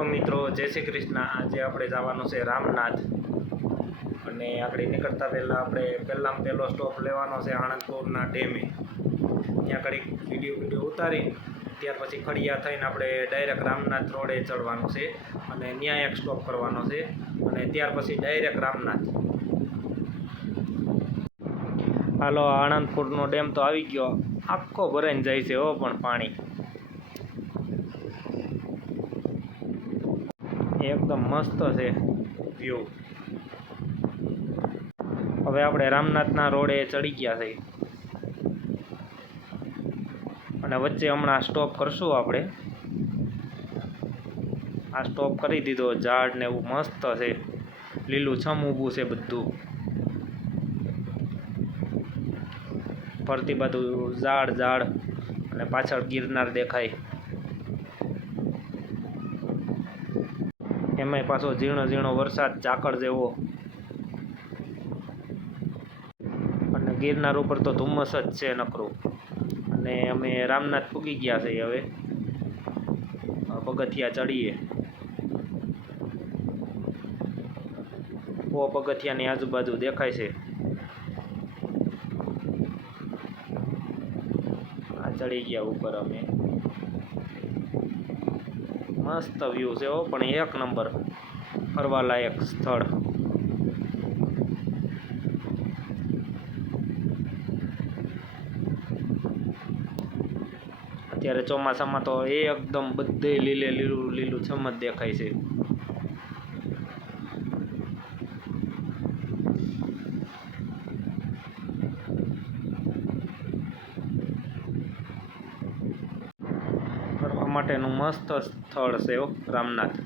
તો મિત્રો જય શ્રી કૃષ્ણ। આજે આપણે જવાનું છે રામનાથ અને આગળ નીકળતા પહેલાં આપણે પહેલો સ્ટોપ લેવાનો છે આણંદપુરના ડેમે। ત્યાં ઘડીક વિડીયો ઉતારી ત્યાર પછી ખડિયા થઈને આપણે ડાયરેક્ટ રામનાથ રોડે ચડવાનું છે અને ત્યાં એક સ્ટોપ કરવાનો છે અને ત્યાર પછી ડાયરેક્ટ રામનાથ। હાલો, આણંદપુરનો ડેમ તો આવી ગયો, આખો ભરાઈને જાય છે હો, પણ પાણી એકદમ મસ્ત છે વ્યૂ। હવે આપણે રામનાથના રોડે ચડી ગયા છે અને વચ્ચે હમણાં સ્ટોપ કરશું આપણે। આ સ્ટોપ કરી દીધો, ઝાડ ને એવું મસ્ત છે, લીલું છમ ઊભું છે બધું, ફરતી બાજુ ઝાડ અને પાછળ ગિરનાર દેખાય। એમાંય પાછો ઝીણો વરસાદ ઝાકળ જેવો, અને ગિરનાર ઉપર તો ધુમ્મસ જ છે નકરું। અને અમે રામનાથ પૂગી ગયા છે, હવે પગથિયા ચડીએ। બહુ પગથિયાની આજુબાજુ દેખાય છે, આ ચડી ગયા ઉપર અમે। મસ્ત વ્યૂ છે હો, પણ એક નંબર ફરવા લાયક સ્થળ। અત્યારે ચોમાસામાં તો એકદમ બધે લીલું છમ જ દેખાય છે। ફરવા માટેનું મસ્ત સ્થળ છે રામનાથ,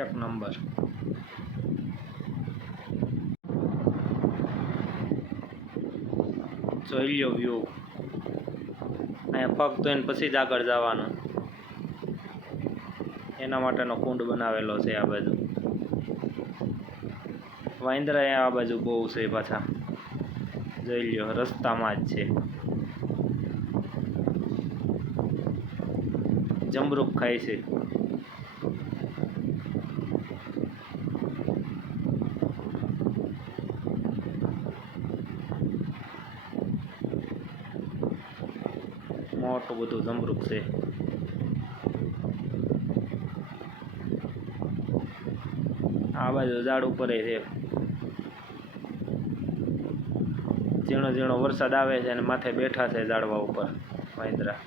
એક નંબર। જોઈ લો વ્યૂ, અહીંયા પગ ધોઈને પછી જ આગળ જવાનું, એના માટેનો કુંડ બનાવેલો છે આ બાજુ। વાંદરા આ બાજુ બહુ છે પાછા, જોઈ લો રસ્તામાં જ છે। જમરૂખ ખાય છે। મોટું બધું જમરૂખ છે। આ બાજુ ઝાડ ઉપર છે, ઝીણો વરસાદ આવે છે અને માથે બેઠા છે ઝાડવા ઉપર વાંદરા।